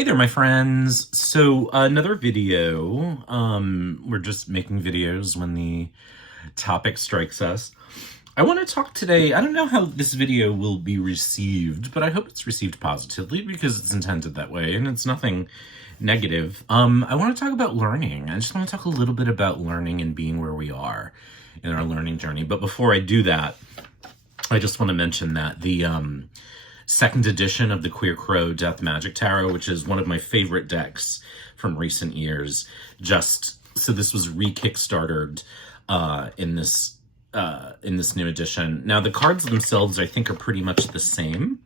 Hey there, my friends. So another video. We're just making videos when the topic strikes us. I want to talk today. I don't know how this video will be received, but I hope it's received positively because it's intended that way and it's nothing negative. I want to talk about learning. I just want to talk a little bit about learning and being where we are in our learning journey. But before I do that, I just want to mention that the second edition of the Queer Crow Death Magic Tarot, which is one of my favorite decks from recent years. So this was re-kickstartered in this new edition. Now the cards themselves, I think, are pretty much the same,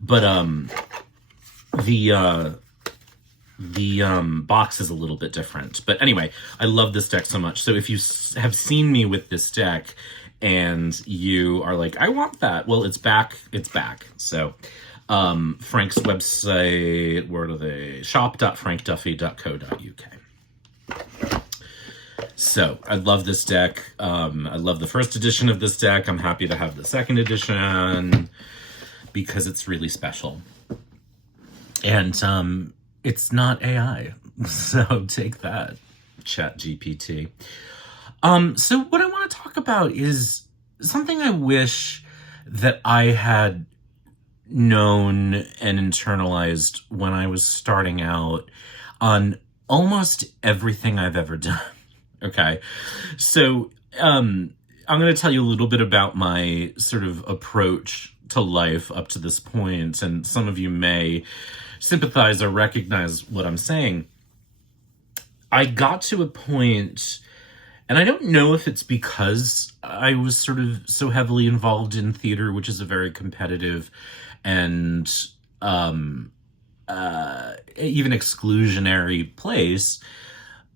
but the box is a little bit different. But anyway, I love this deck so much. So if you have seen me with this deck and you are like, I want that, well, it's back. So Frank's website, where are they? shop.frankduffy.co.uk. So I love this deck. I love the first edition of this deck. I'm happy to have the second edition because it's really special. And it's not AI. So take that, ChatGPT. So what I want to talk about is something I wish that I had known and internalized when I was starting out on almost everything I've ever done. Okay. So, I'm going to tell you a little bit about my sort of approach to life up to this point, and some of you may sympathize or recognize what I'm saying. I got to a point, and I don't know if it's because I was sort of so heavily involved in theater, which is a very competitive and even exclusionary place.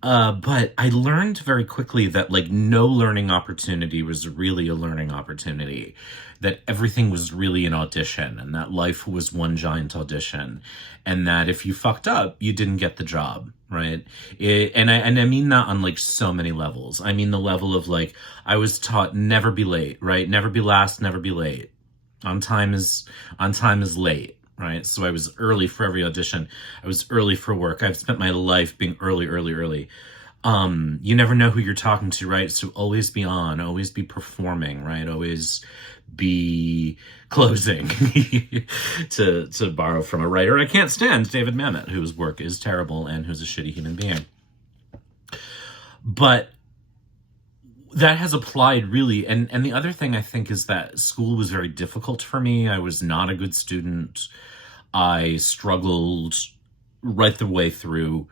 But I learned very quickly that no learning opportunity was really a learning opportunity, that everything was really an audition, and that life was one giant audition, and that if you fucked up, you didn't get the job, right? And I mean that on so many levels. I mean the level of I was taught never be late, right? Never be last, never be late. On time is late. Right. So I was early for every audition. I was early for work. I've spent my life being early. You never know who you're talking to, right? So always be on, always be performing, right? Always be closing, to borrow from a writer I can't stand, David Mamet, whose work is terrible and who's a shitty human being. But that has applied really. And the other thing I think is that school was very difficult for me. I was not a good student. I struggled right the way through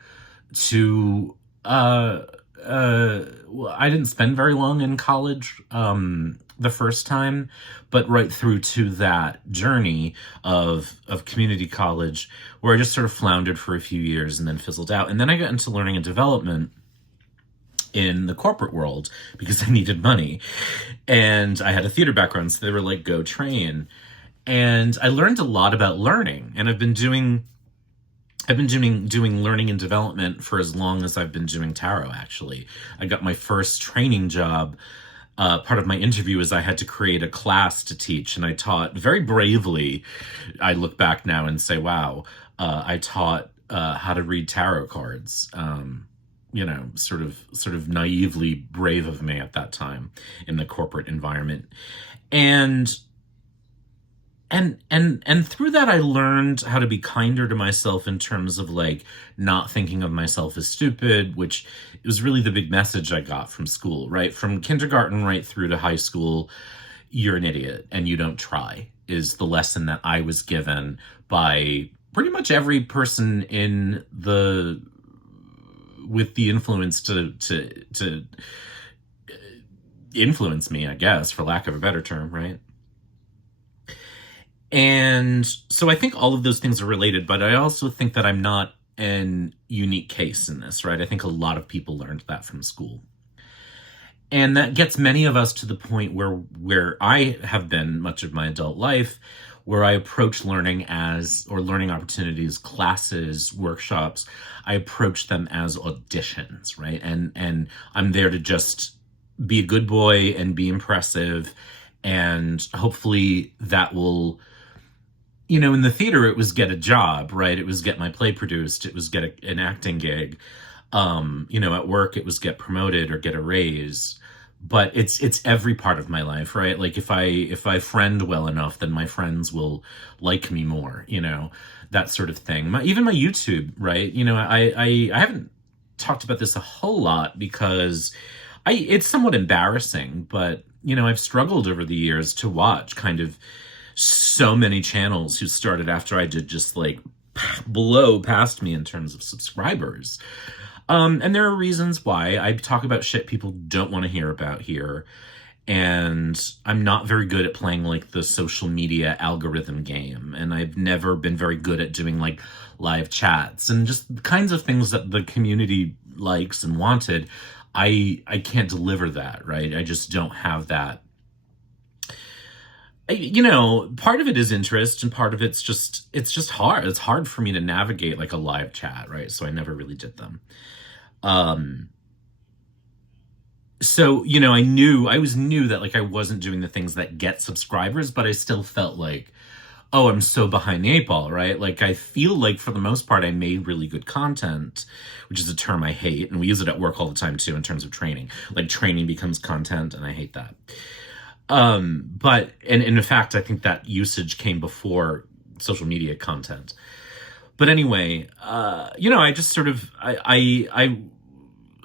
to, I didn't spend very long in college, the first time, but right through to that journey of community college where I just sort of floundered for a few years and then fizzled out. And then I got into learning and development in the corporate world because I needed money, and I had a theater background, so they were like, go train. And I learned a lot about learning, and I've been doing learning and development for as long as I've been doing tarot. Actually, I got my first training job. Part of my interview is I had to create a class to teach, and I taught very bravely. I look back now and say, wow, I taught how to read tarot cards. Sort of naively brave of me at that time in the corporate environment. And through that, I learned how to be kinder to myself in terms of not thinking of myself as stupid, which was really the big message I got from school, right? From kindergarten right through to high school, you're an idiot and you don't try, is the lesson that I was given by pretty much every person with the influence to influence me, I guess, for lack of a better term, right? And so I think all of those things are related, but I also think that I'm not an unique case in this, right? I think a lot of people learned that from school. And that gets many of us to the point where I have been much of my adult life, where I approach learning learning opportunities, classes, workshops, I approach them as auditions, right? And I'm there to just be a good boy and be impressive, and hopefully that will in the theater, it was get a job, right? It was get my play produced. It was get an acting gig. At work, it was get promoted or get a raise. But it's every part of my life, right? Like if I friend well enough, then my friends will like me more, that sort of thing. Even my YouTube, right? I haven't talked about this a whole lot because it's somewhat embarrassing, but I've struggled over the years to watch kind of so many channels who started after I did just like blow past me in terms of subscribers. And there are reasons why. I talk about shit people don't want to hear about here. And I'm not very good at playing like the social media algorithm game. And I've never been very good at doing like live chats and just the kinds of things that the community likes and wanted. I can't deliver that, right? I just don't have that. Part of it is interest and part of it's just hard. It's hard for me to navigate like a live chat, right? So I never really did them. So, I always knew that like I wasn't doing the things that get subscribers, but I still felt like, oh, I'm so behind the eight ball, right? Like I feel like for the most part, I made really good content, which is a term I hate. And we use it at work all the time too, in terms of training, like training becomes content. And I hate that. But in fact, I think that usage came before social media content. But anyway, I just sort of,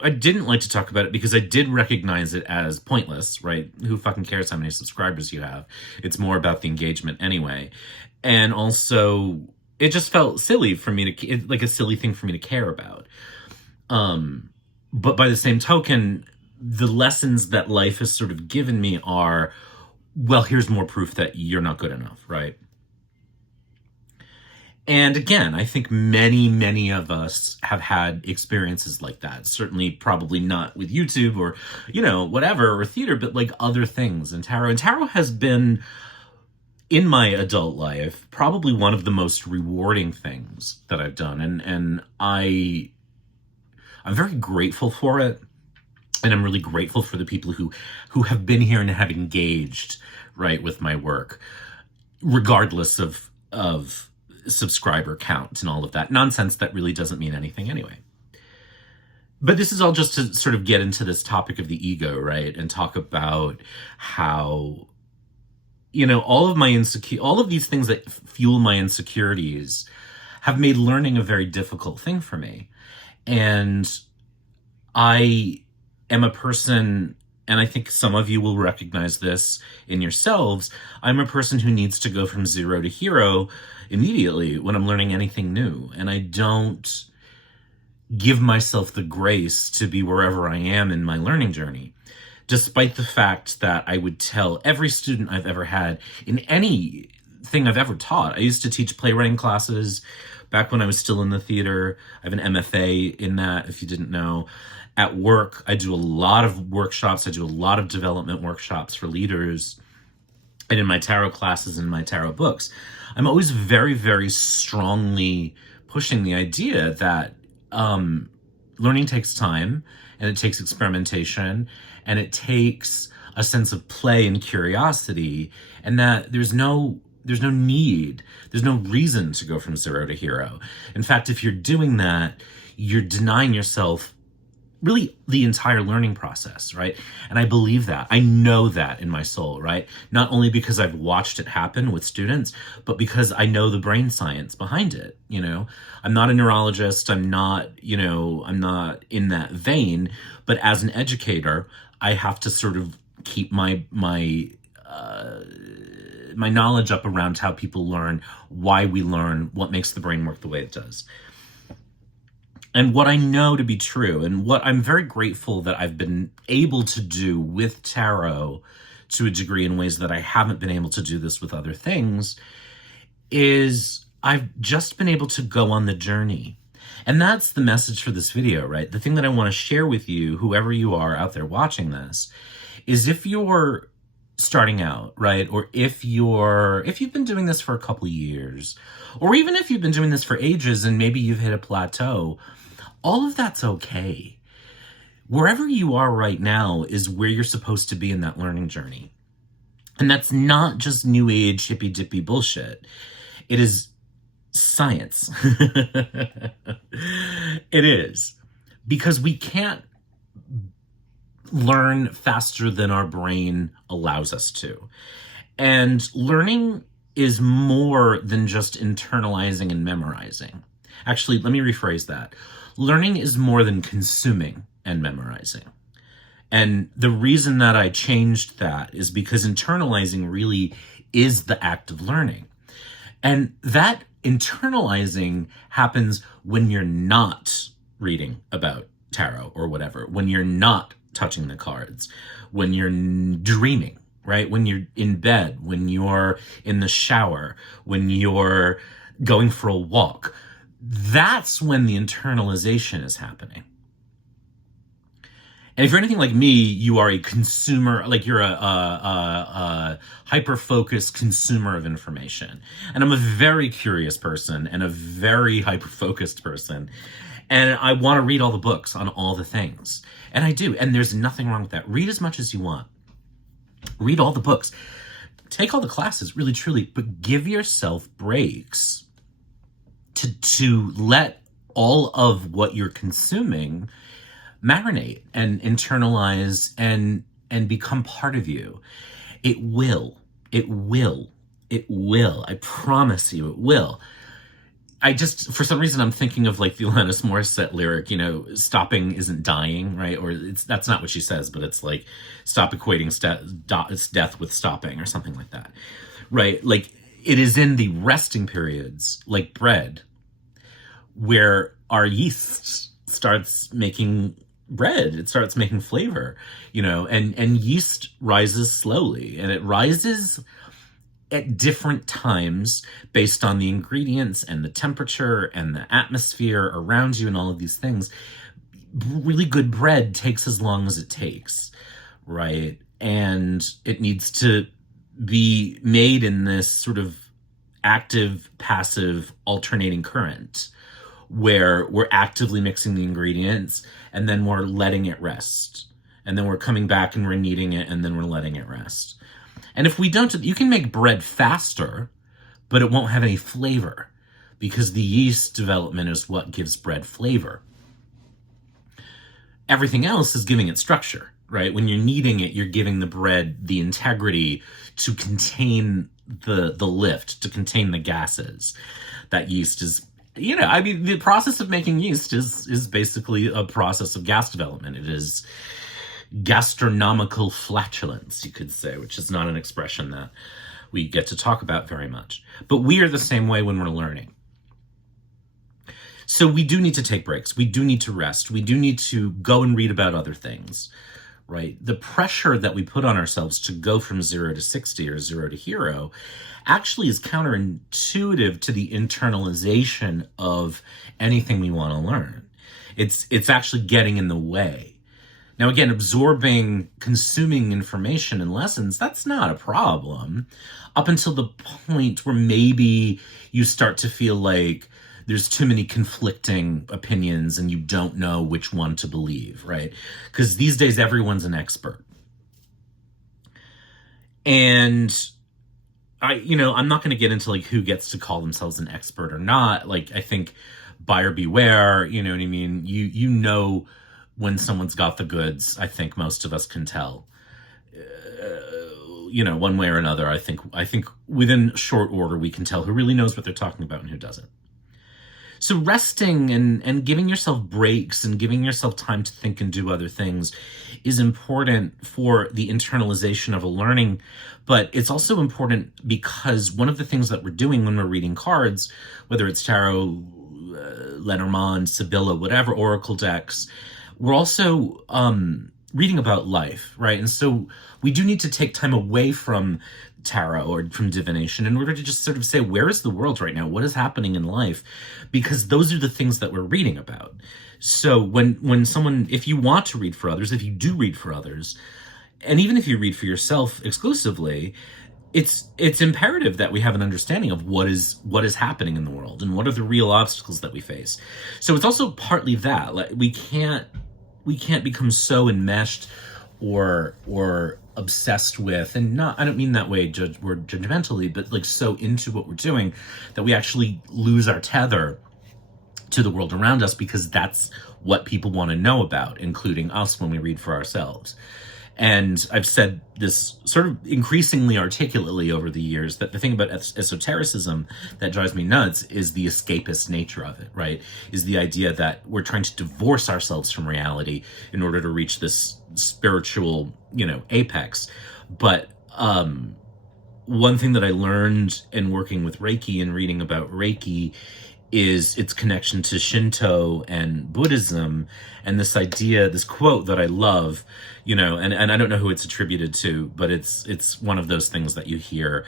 I didn't like to talk about it because I did recognize it as pointless, right? Who fucking cares how many subscribers you have? It's more about the engagement anyway. And also, it just felt silly for me like a silly thing for me to care about. But by the same token, the lessons that life has sort of given me are, well, here's more proof that you're not good enough, right? And again, I think many, many of us have had experiences like that. Certainly, probably not with YouTube or, whatever, or theater, but like other things in tarot. And tarot has been, in my adult life, probably one of the most rewarding things that I've done. And I'm very grateful for it. And I'm really grateful for the people who have been here and have engaged, right, with my work, regardless of subscriber count and all of that nonsense that really doesn't mean anything anyway. But this is all just to sort of get into this topic of the ego, right? And talk about how, all of these things that fuel my insecurities have made learning a very difficult thing for me. And I am a person, and I think some of you will recognize this in yourselves, I'm a person who needs to go from zero to hero immediately when I'm learning anything new. And I don't give myself the grace to be wherever I am in my learning journey, despite the fact that I would tell every student I've ever had in anything I've ever taught. I used to teach playwriting classes back when I was still in the theater. I have an MFA in that, if you didn't know. At work, I do a lot of workshops. I do a lot of development workshops for leaders. And in my tarot classes and my tarot books, I'm always very, very strongly pushing the idea that learning takes time, and it takes experimentation, and it takes a sense of play and curiosity, and that there's no need, there's no reason to go from zero to hero. In fact, if you're doing that, you're denying yourself really the entire learning process, right? And I believe that. I know that in my soul, right? Not only because I've watched it happen with students, but because I know the brain science behind it, I'm not a neurologist. I'm not in that vein, but as an educator, I have to sort of keep my knowledge up around how people learn, why we learn, what makes the brain work the way it does. And what I know to be true, and what I'm very grateful that I've been able to do with tarot to a degree in ways that I haven't been able to do this with other things, is I've just been able to go on the journey. And that's the message for this video, right? The thing that I want to share with you, whoever you are out there watching this, is if you're starting out, right? Or if you've been doing this for a couple of years, or even if you've been doing this for ages and maybe you've hit a plateau, all of that's okay. Wherever you are right now is where you're supposed to be in that learning journey. And that's not just new age hippy dippy bullshit. It is science. It is. Because we can't learn faster than our brain allows us to. And learning is more than just internalizing and memorizing. Actually, let me rephrase that. Learning is more than consuming and memorizing. And the reason that I changed that is because internalizing really is the act of learning. And that internalizing happens when you're not reading about tarot or whatever, when you're not touching the cards, when you're dreaming, right? When you're in bed, when you're in the shower, when you're going for a walk. That's when the internalization is happening. And if you're anything like me, you are a consumer, like you're a hyper-focused consumer of information. And I'm a very curious person and a very hyper-focused person. And I want to read all the books on all the things. And I do. And there's nothing wrong with that. Read as much as you want. Read all the books. Take all the classes, really, truly. But give yourself breaks to let all of what you're consuming marinate and internalize and become part of you. It will. I promise you it will. For some reason, I'm thinking of like the Alanis Morissette lyric, stopping isn't dying, right? Or that's not what she says, but it's like, stop equating it's death with stopping or something like that, right? Like it is in the resting periods, like bread, where our yeast starts making bread. It starts making flavor, and yeast rises slowly, and it rises at different times based on the ingredients and the temperature and the atmosphere around you and all of these things. Really good bread takes as long as it takes, right? And it needs to be made in this sort of active, passive, alternating current where we're actively mixing the ingredients and then we're letting it rest. And then we're coming back and we're kneading it and then we're letting it rest. And if we don't, you can make bread faster, but it won't have any flavor because the yeast development is what gives bread flavor. Everything else is giving it structure, right? When you're kneading it, you're giving the bread the integrity to contain the lift, to contain the gases. That yeast is, the process of making yeast is basically a process of gas development. It is gastronomical flatulence, you could say, which is not an expression that we get to talk about very much. But we are the same way when we're learning. So we do need to take breaks. We do need to rest. We do need to go and read about other things, right? The pressure that we put on ourselves to go from 0 to 60 or 0 to hero actually is counterintuitive to the internalization of anything we want to learn. It's actually getting in the way. Now, again, consuming information and lessons, that's not a problem up until the point where maybe you start to feel like there's too many conflicting opinions and you don't know which one to believe, right? Because these days, everyone's an expert. And I'm not going to get into like who gets to call themselves an expert or not. Like, I think buyer beware, you know what I mean? You know when someone's got the goods. I think most of us can tell, one way or another. I think within short order, we can tell who really knows what they're talking about and who doesn't. So resting and giving yourself breaks and giving yourself time to think and do other things is important for the internalization of a learning. But it's also important because one of the things that we're doing when we're reading cards, whether it's tarot, Lenormand, Sibylla, whatever, oracle decks, we're also reading about life, right? And so we do need to take time away from tarot or from divination in order to just sort of say, where is the world right now? What is happening in life? Because those are the things that we're reading about. So when someone, if you want to read for others, if you do read for others, and even if you read for yourself exclusively, it's imperative that we have an understanding of what is happening in the world and what are the real obstacles that we face. So it's also partly that, like, we can't become so enmeshed or obsessed with, and not, I don't mean that way we're judgmentally, but like so into what we're doing that we actually lose our tether to the world around us, because that's what people want to know about, including us when we read for ourselves. And I've said this sort of increasingly articulately over the years, that the thing about esotericism that drives me nuts is the escapist nature of it, right? Is the idea that we're trying to divorce ourselves from reality in order to reach this spiritual, apex. But one thing that I learned in working with Reiki and reading about Reiki is its connection to Shinto and Buddhism, and this idea, this quote that I love, and I don't know who it's attributed to, but it's one of those things that you hear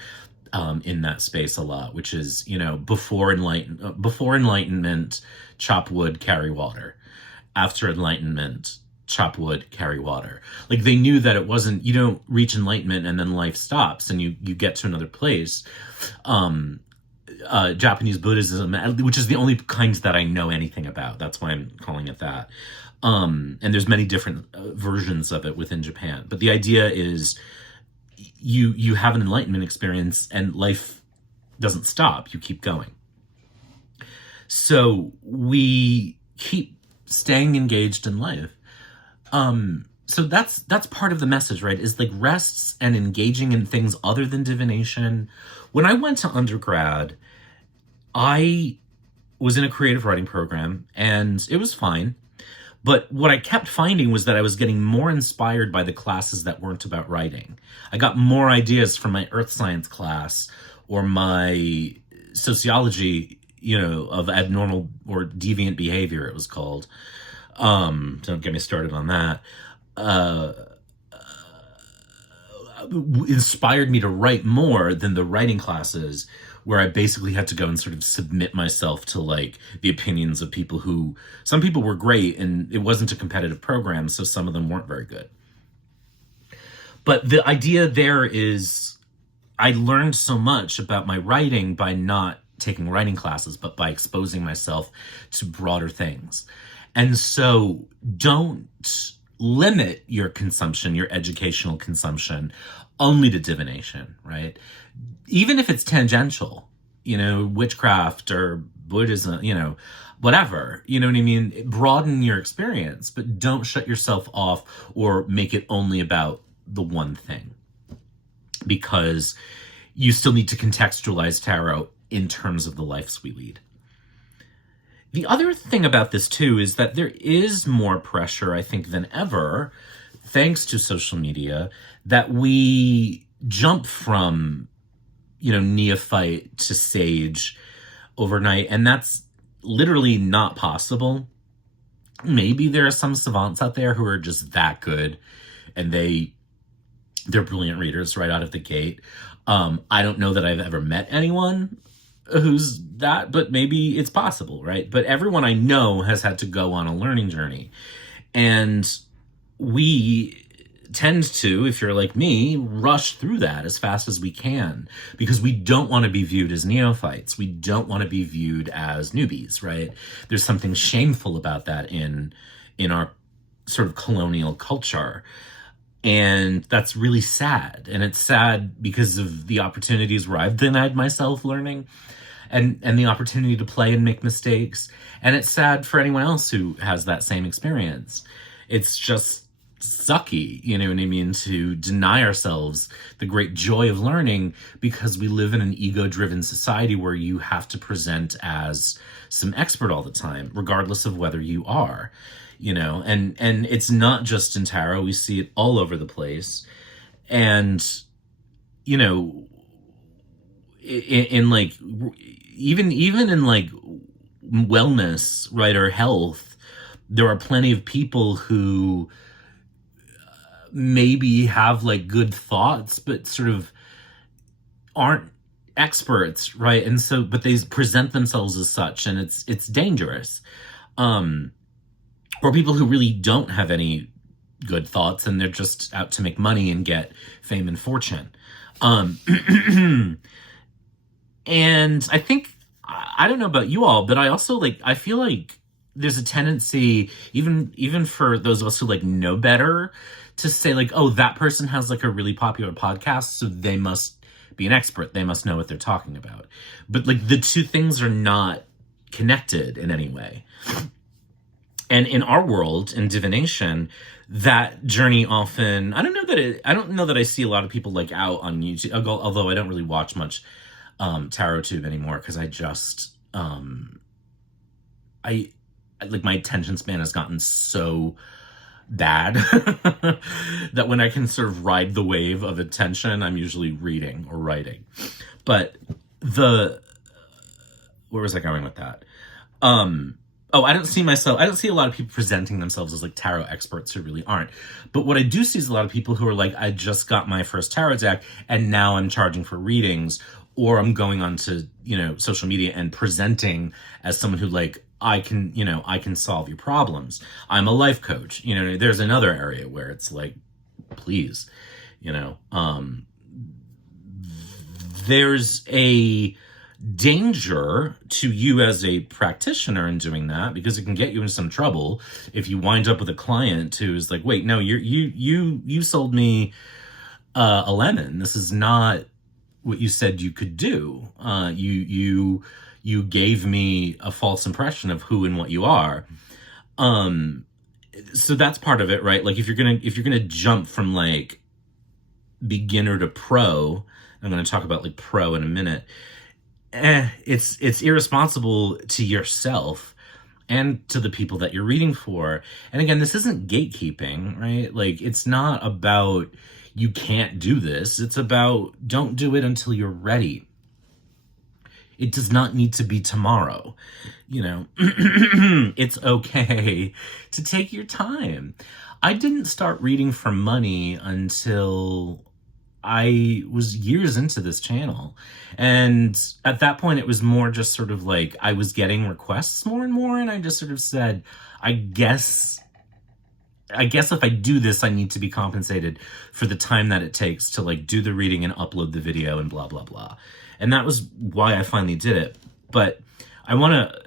in that space a lot, which is, before enlightenment, chop wood, carry water. After enlightenment, chop wood, carry water. Like, they knew that it wasn't, you don't reach enlightenment and then life stops and you get to another place. Japanese Buddhism, which is the only kind that I know anything about. That's why I'm calling it that. And there's many different versions of it within Japan. But the idea is you have an enlightenment experience and life doesn't stop. You keep going. So we keep staying engaged in life. So that's part of the message, right? Is like rests and engaging in things other than divination. When I went to undergrad, I was in a creative writing program and it was fine. But what I kept finding was that I was getting more inspired by the classes that weren't about writing. I got more ideas from my earth science class or my sociology, of abnormal or deviant behavior, it was called. Don't get me started on that. Inspired me to write more than the writing classes, where I basically had to go and sort of submit myself to like the opinions of people who, some people were great and it wasn't a competitive program, so some of them weren't very good. But the idea there is I learned so much about my writing by not taking writing classes, but by exposing myself to broader things. And so don't limit your consumption, your educational consumption, only to divination, right? Even if it's tangential, witchcraft or Buddhism, whatever, you know what I mean? Broaden your experience, but don't shut yourself off or make it only about the one thing, because you still need to contextualize tarot in terms of the lives we lead. The other thing about this too is that there is more pressure, I think, than ever, thanks to social media, that we jump from, neophyte to sage overnight. And that's literally not possible. Maybe there are some savants out there who are just that good and they're brilliant readers right out of the gate. I don't know that I've ever met anyone who's that, but maybe it's possible, right? But everyone I know has had to go on a learning journey. And we tend to, if you're like me, rush through that as fast as we can, because we don't want to be viewed as neophytes. We don't want to be viewed as newbies, right? There's something shameful about that in our sort of colonial culture. And that's really sad. And it's sad because of the opportunities where I've denied myself learning and the opportunity to play and make mistakes. And it's sad for anyone else who has that same experience. It's just sucky, you know what I mean, to deny ourselves the great joy of learning because we live in an ego-driven society where you have to present as some expert all the time, regardless of whether you are. And it's not just in tarot. We see it all over the place. And, in like, even in like wellness, right, or health, there are plenty of people who maybe have like good thoughts, but sort of aren't experts, right? And so, but they present themselves as such, and it's dangerous. Or people who really don't have any good thoughts and they're just out to make money and get fame and fortune. And I think, I don't know about you all, but I also I feel like there's a tendency, even for those of us who like know better, to say like, oh, that person has like a really popular podcast, so they must be an expert. They must know what they're talking about. But like the two things are not connected in any way. And in our world, in divination, that journey often, I don't know that I see a lot of people like out on YouTube, although I don't really watch much tarot tube anymore, because I like my attention span has gotten so bad that when I can sort of ride the wave of attention, I'm usually reading or writing. But where was I going with that? I don't see a lot of people presenting themselves as like tarot experts who really aren't. But what I do see is a lot of people who are like, I just got my first tarot deck and now I'm charging for readings, or I'm going onto, social media and presenting as someone who like, I can solve your problems. I'm a life coach. There's another area where it's like, please, there's a danger to you as a practitioner in doing that, because it can get you into some trouble if you wind up with a client who is like, wait, no, you sold me a lemon. This is not what you said you could do. You gave me a false impression of who and what you are. So that's part of it, right? Like if you're gonna jump from like beginner to pro, I'm gonna talk about like pro in a minute. It's irresponsible to yourself and to the people that you're reading for. And again, this isn't gatekeeping, right? Like it's not about you can't do this. It's about don't do it until you're ready. It does not need to be tomorrow. It's okay to take your time. I didn't start reading for money until I was years into this channel. And at that point, it was more just sort of like I was getting requests more and more. And I just sort of said, I guess if I do this, I need to be compensated for the time that it takes to like do the reading and upload the video and blah, blah, blah. And that was why I finally did it. But I want to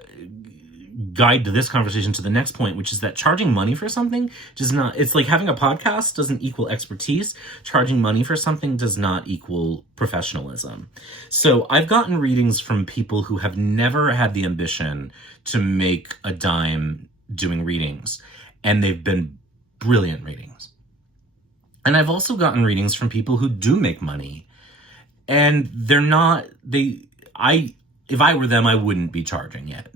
guide this conversation to the next point, which is that charging money for something does not, it's like having a podcast doesn't equal expertise. Charging money for something does not equal professionalism. So I've gotten readings from people who have never had the ambition to make a dime doing readings, and they've been brilliant readings. And I've also gotten readings from people who do make money, and if I were them, I wouldn't be charging yet,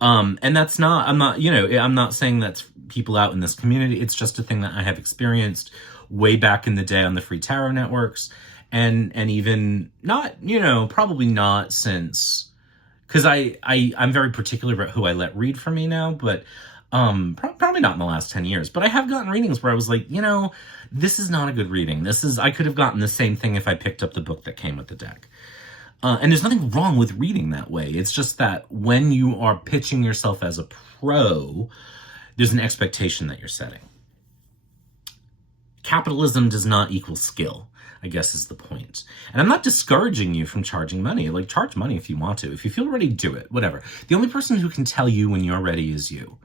and that's not, I'm not saying that's people out in this community. It's just a thing that I have experienced way back in the day on the free tarot networks, and even not, probably not since, because I'm very particular about who I let read for me now, but probably not in the last 10 years, but I have gotten readings where I was like, this is not a good reading. I could have gotten the same thing if I picked up the book that came with the deck. And there's nothing wrong with reading that way. It's just that when you are pitching yourself as a pro, there's an expectation that you're setting. Capitalism does not equal skill, I guess is the point. And I'm not discouraging you from charging money. Like, charge money if you want to. If you feel ready, do it. Whatever. The only person who can tell you when you're ready is you.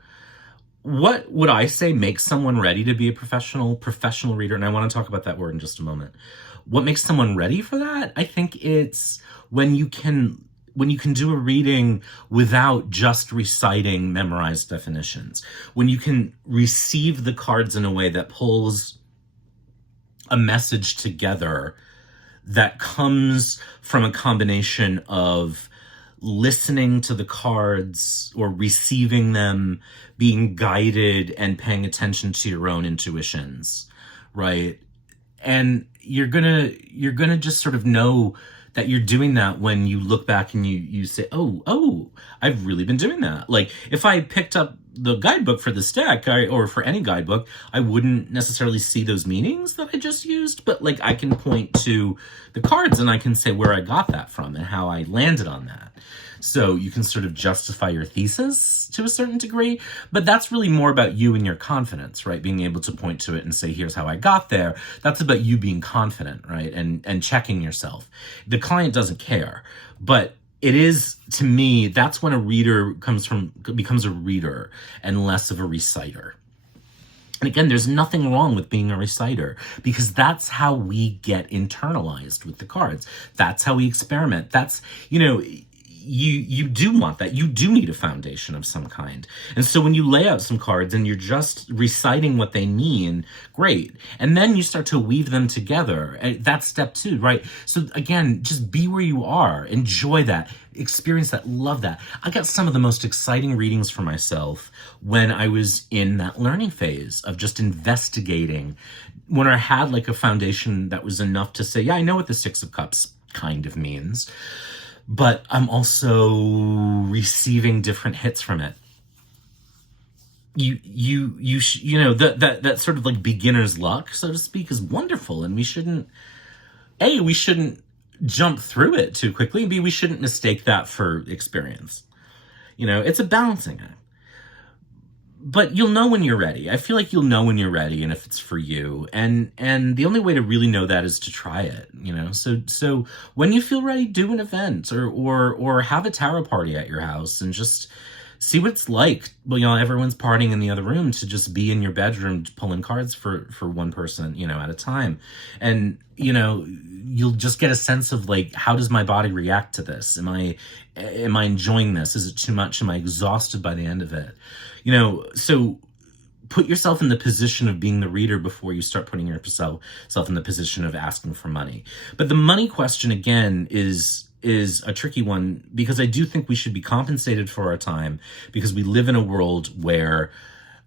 What would I say makes someone ready to be a professional reader? And I want to talk about that word in just a moment. What makes someone ready for that? I think it's when you can do a reading without just reciting memorized definitions. When you can receive the cards in a way that pulls a message together that comes from a combination of listening to the cards or receiving them, being guided, and paying attention to your own intuitions, right? And you're gonna just sort of know that you're doing that when you look back and you say, oh, I've really been doing that. Like, if I picked up the guidebook for this deck, or for any guidebook, I wouldn't necessarily see those meanings that I just used, but like I can point to the cards and I can say where I got that from and how I landed on that. So you can sort of justify your thesis to a certain degree, but that's really more about you and your confidence, right? Being able to point to it and say, here's how I got there. That's about you being confident, right? And checking yourself. The client doesn't care, but it is, to me, that's when a reader becomes a reader and less of a reciter. And again, there's nothing wrong with being a reciter, because that's how we get internalized with the cards. That's how we experiment. That's, you do want that. You do need a foundation of some kind. And so when you lay out some cards and you're just reciting what they mean, great. And then you start to weave them together. That's step 2, right? So again, just be where you are. Enjoy that. Experience that. Love that. I got some of the most exciting readings for myself when I was in that learning phase of just investigating, when I had like a foundation that was enough to say, yeah, I know what the Six of Cups kind of means, but I'm also receiving different hits from it. That sort of like beginner's luck, so to speak, is wonderful, and we shouldn't jump through it too quickly, and B, we shouldn't mistake that for experience. It's a balancing act. But you'll know when you're ready. I feel like you'll know when you're ready and if it's for you. And the only way to really know that is to try it, So when you feel ready, do an event or have a tarot party at your house and just see what it's like. Well, everyone's partying in the other room, to just be in your bedroom pulling cards for one person, at a time. And, you'll just get a sense of like, how does my body react to this? Am I enjoying this? Is it too much? Am I exhausted by the end of it? So put yourself in the position of being the reader before you start putting yourself in the position of asking for money. But the money question, again, is a tricky one, because I do think we should be compensated for our time, because we live in a world where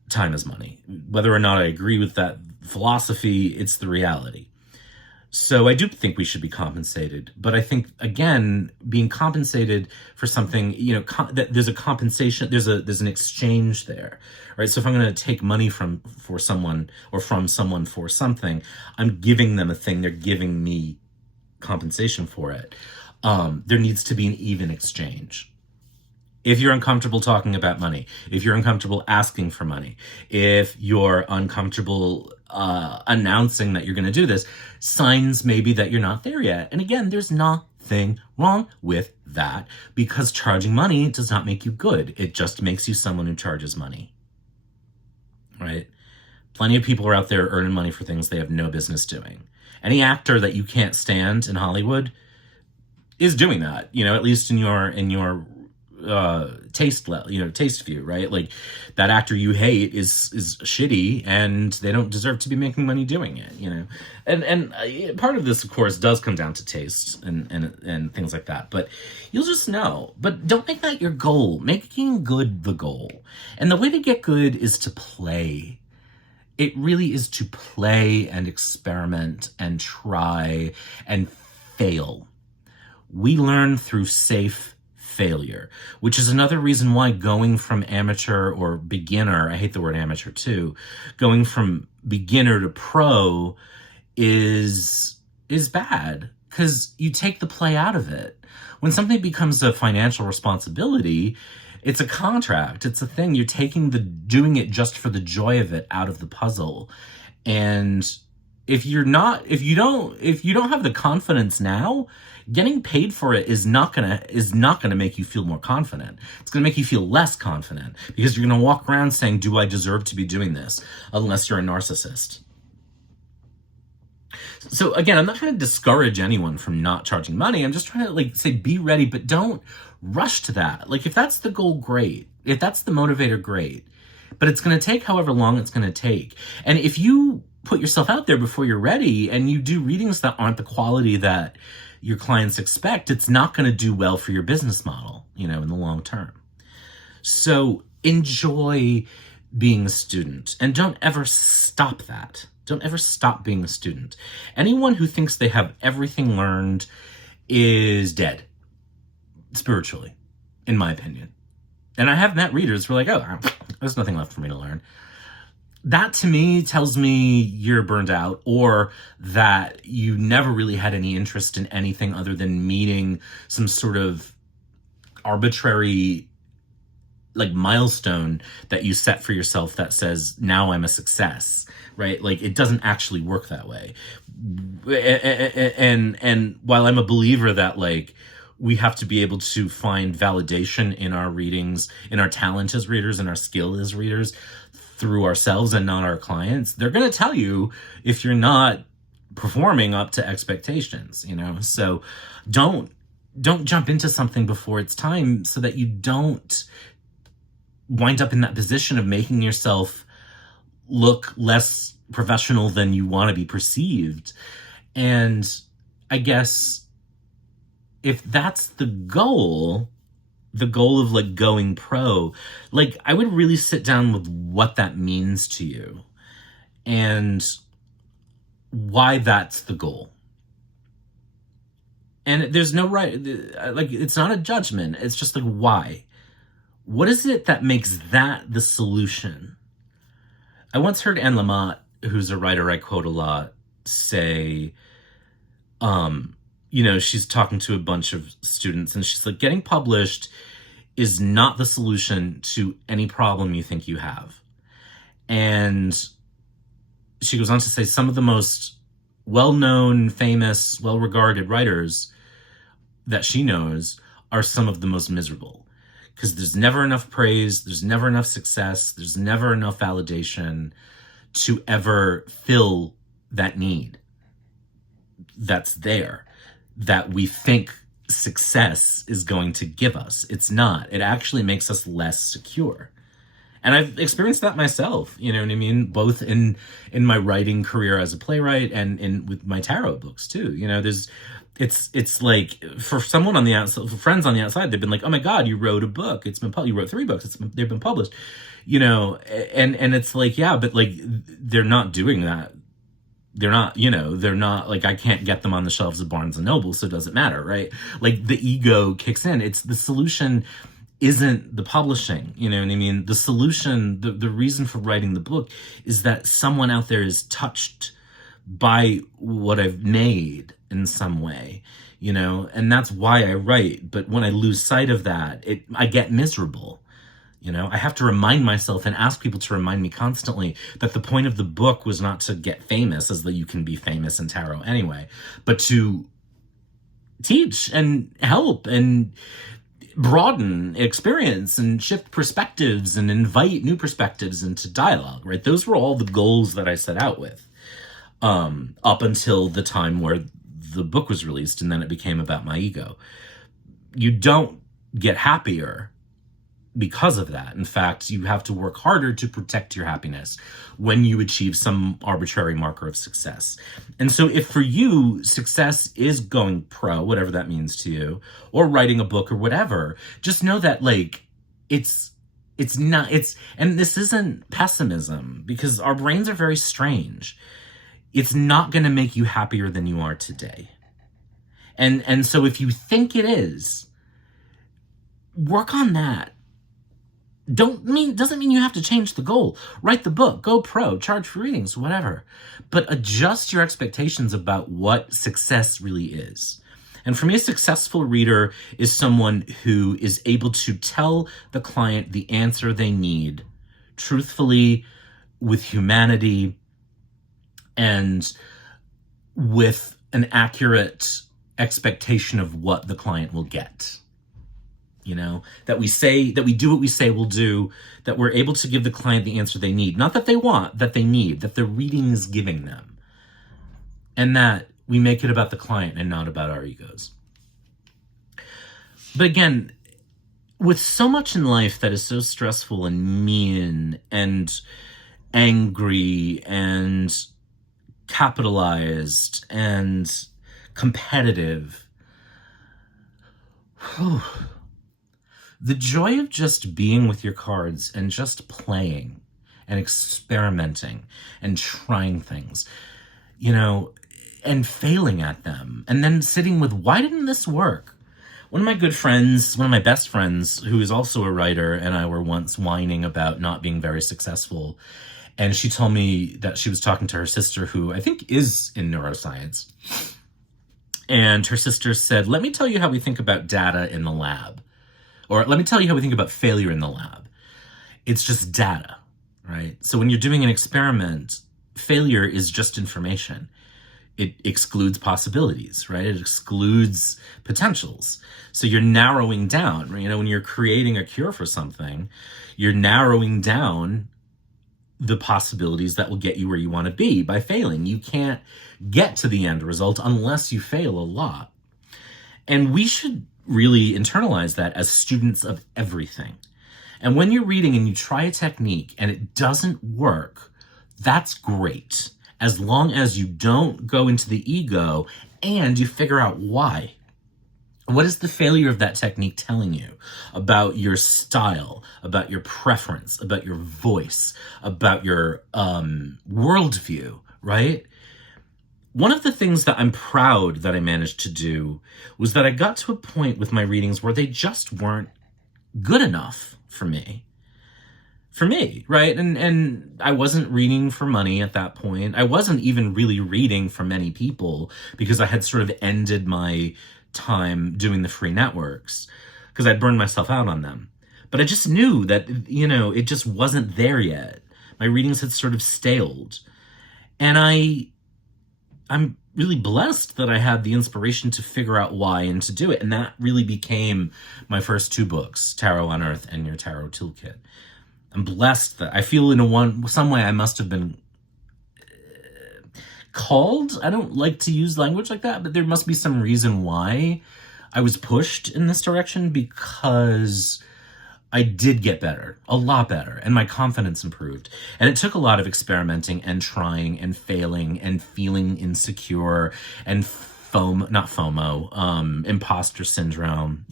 time is money. Whether or not I agree with that philosophy, it's the reality. So I do think we should be compensated, but I think, again, being compensated for something, that there's a compensation, there's an exchange there, right? So if I'm going to take money for someone or from someone for something, I'm giving them a thing, they're giving me compensation for it. There needs to be an even exchange. If you're uncomfortable talking about money, if you're uncomfortable asking for money, if you're uncomfortable announcing that you're going to do this, signs maybe that you're not there yet. And again, there's nothing wrong with that, because charging money does not make you good. It just makes you someone who charges money, right? Plenty of people are out there earning money for things they have no business doing. Any actor that you can't stand in Hollywood is doing that, at least in your taste view, right? Like, that actor you hate is shitty, and they don't deserve to be making money doing it, and part of this, of course, does come down to taste and things like that, but you'll just know. But don't make that your goal. Making good the goal. And the way to get good is to play. It really is to play and experiment and try and fail. We learn through safe failure, which is another reason why going from amateur or beginner, I hate the word amateur too, going from beginner to pro is bad, because you take the play out of it. When something becomes a financial responsibility, it's a contract, it's a thing. You're taking doing it just for the joy of it out of the puzzle. And if you don't have the confidence now, getting paid for it is not gonna make you feel more confident. It's gonna make you feel less confident, because you're gonna walk around saying, do I deserve to be doing this? Unless you're a narcissist. So again, I'm not trying to discourage anyone from not charging money. I'm just trying to say, be ready, but don't rush to that. If that's the goal, great. If that's the motivator, great. But it's gonna take however long it's gonna take. And if you put yourself out there before you're ready and you do readings that aren't the quality that your clients expect, it's not going to do well for your business model, in the long term. So enjoy being a student, and don't ever stop that. Don't ever stop being a student. Anyone who thinks they have everything learned is dead, spiritually, in my opinion. And I have met readers who are like, oh, there's nothing left for me to learn. That to me tells me you're burned out, or that you never really had any interest in anything other than meeting some sort of arbitrary milestone that you set for yourself that says, now I'm a success, right? It doesn't actually work that way. And while I'm a believer that We have to be able to find validation in our readings, in our talent as readers, and our skill as readers through ourselves and not our clients. They're going to tell you if you're not performing up to expectations, So don't jump into something before it's time, so that you don't wind up in that position of making yourself look less professional than you want to be perceived. And I guess if that's the goal of like going pro, like I would really sit down with what that means to you and why that's the goal. And there's no right, like, it's not a judgment. It's just like, why? What is it that makes that the solution? I once heard Anne Lamott, who's a writer I quote a lot, say, she's talking to a bunch of students and she's like, getting published is not the solution to any problem you think you have. And she goes on to say some of the most well-known, famous, well-regarded writers that she knows are some of the most miserable, because there's never enough praise, there's never enough success, there's never enough validation to ever fill that need that's there, that we think success is going to give us. It's not. It actually makes us less secure. And I've experienced that myself, you know what I mean? Both in my writing career as a playwright and with my tarot books too. It's like, for someone on the outside, for friends on the outside, they've been like, oh my God, you wrote a book. You wrote 3 books. They've been published, and it's like, yeah, but like, they're not doing that. They're not like, I can't get them on the shelves of Barnes and Noble, so it doesn't matter, right? Like, the ego kicks in. It's the solution isn't the publishing, you know what I mean? The solution, the reason for writing the book is that someone out there is touched by what I've made in some way, and that's why I write. But when I lose sight of that, I get miserable. I have to remind myself and ask people to remind me constantly that the point of the book was not to get famous, as though you can be famous in tarot anyway, but to teach and help and broaden experience and shift perspectives and invite new perspectives into dialogue, right? Those were all the goals that I set out with, up until the time where the book was released, and then it became about my ego. You don't get happier because of that. In fact, you have to work harder to protect your happiness when you achieve some arbitrary marker of success. And so if for you, success is going pro, whatever that means to you, or writing a book or whatever, just know that, like, it's not, and this isn't pessimism, because our brains are very strange. It's not going to make you happier than you are today. And so if you think it is, work on that. Doesn't mean you have to change the goal. Write the book, go pro, charge for readings, whatever. But adjust your expectations about what success really is. And for me, a successful reader is someone who is able to tell the client the answer they need truthfully, with humanity, and with an accurate expectation of what the client will get. That we do what we say we'll do, that we're able to give the client the answer they need. Not that they want, that they need, that the reading is giving them. And that we make it about the client and not about our egos. But again, with so much in life that is so stressful and mean and angry and capitalized and competitive, the joy of just being with your cards and just playing and experimenting and trying things, and failing at them, and then sitting with, why didn't this work? One of my best friends, who is also a writer, and I were once whining about not being very successful. And she told me that she was talking to her sister, who I think is in neuroscience. And her sister said, let me tell you how we think about data in the lab. Or let me tell you how we think about failure in the lab. It's just data, right? So when you're doing an experiment, failure is just information. it excludes possibilities, right? It excludes potentials. So you're narrowing down, when you're creating a cure for something, you're narrowing down the possibilities that will get you where you want to be by failing. You can't get to the end result unless you fail a lot. And we should really internalize that as students of everything. And when you're reading and you try a technique and it doesn't work, that's great, as long as you don't go into the ego and you figure out why. What is the failure of that technique telling you about your style, about your preference, about your voice, about your worldview, right? One of the things that I'm proud that I managed to do was that I got to a point with my readings where they just weren't good enough for me. Right? And I wasn't reading for money at that point. I wasn't even really reading for many people because I had sort of ended my time doing the free networks because I'd burned myself out on them. But I just knew that, it just wasn't there yet. My readings had sort of staled. And I'm really blessed that I had the inspiration to figure out why and to do it. And that really became my first two books, Tarot on Earth and Your Tarot Toolkit. I'm blessed that I feel in some way I must have been called. I don't like to use language like that, but there must be some reason why I was pushed in this direction, because I did get better, a lot better, and my confidence improved. And it took a lot of experimenting and trying and failing and feeling insecure and imposter syndrome,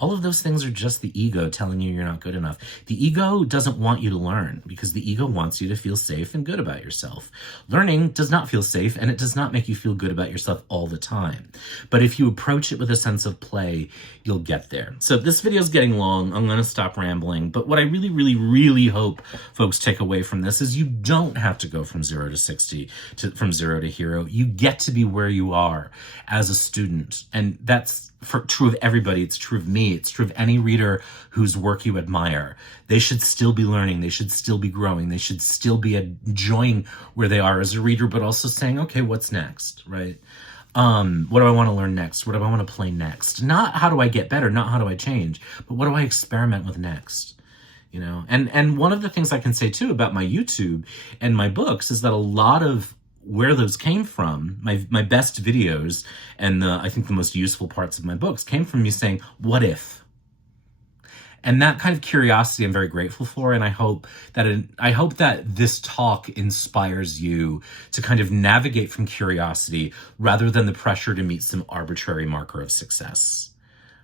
all of those things are just the ego telling you you're not good enough. The ego doesn't want you to learn because the ego wants you to feel safe and good about yourself. Learning does not feel safe, and it does not make you feel good about yourself all the time. But if you approach it with a sense of play, you'll get there. So this video is getting long. I'm going to stop rambling. But what I really, really, really hope folks take away from this is you don't have to go from 0 to 60, from 0 to hero. You get to be where you are as a student. And that's true of everybody. It's true of me. It's true of any reader whose work you admire. They should still be learning. They should still be growing. They should still be enjoying where they are as a reader, but also saying, okay, what's next, right? What do I want to learn next? What do I want to play next? Not how do I get better? Not how do I change? But what do I experiment with next? And one of the things I can say too about my YouTube and my books is that a lot of where those came from, my best videos and I think the most useful parts of my books came from me saying, what if? And that kind of curiosity I'm very grateful for, and I hope that this talk inspires you to kind of navigate from curiosity rather than the pressure to meet some arbitrary marker of success,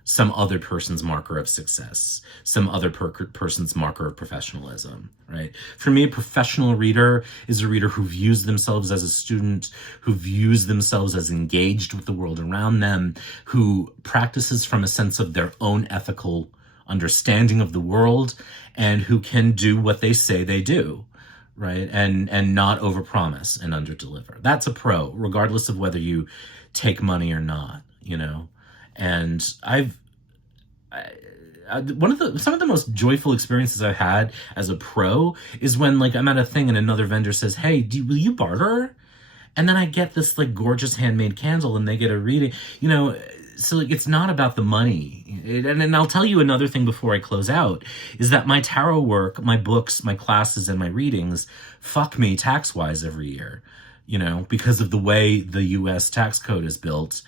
some other person's marker of success, some other person's marker of professionalism, right? For me, a professional reader is a reader who views themselves as a student, who views themselves as engaged with the world around them, who practices from a sense of their own ethical understanding of the world, and who can do what they say they do, right? And not overpromise and underdeliver. That's a pro, regardless of whether you take money or not, And some of the most joyful experiences I've had as a pro is when I'm at a thing and another vendor says, hey, will you barter? And then I get this gorgeous handmade candle and they get a reading, so it's not about the money. And I'll tell you another thing before I close out is that my tarot work, my books, my classes, and my readings fuck me tax-wise every year, because of the way the US tax code is built.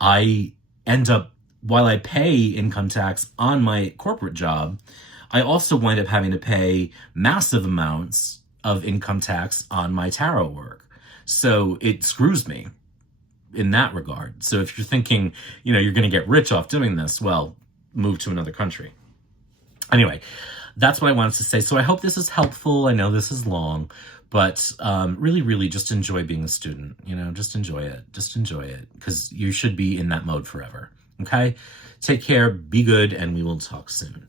I end up, while I pay income tax on my corporate job, I also wind up having to pay massive amounts of income tax on my tarot work. So it screws me in that regard. So if you're thinking, you're going to get rich off doing this, well, move to another country. Anyway, that's what I wanted to say. So I hope this is helpful. I know this is long, but really, really just enjoy being a student. Just enjoy it. Just enjoy it, because you should be in that mode forever. Okay? Take care, be good, and we will talk soon.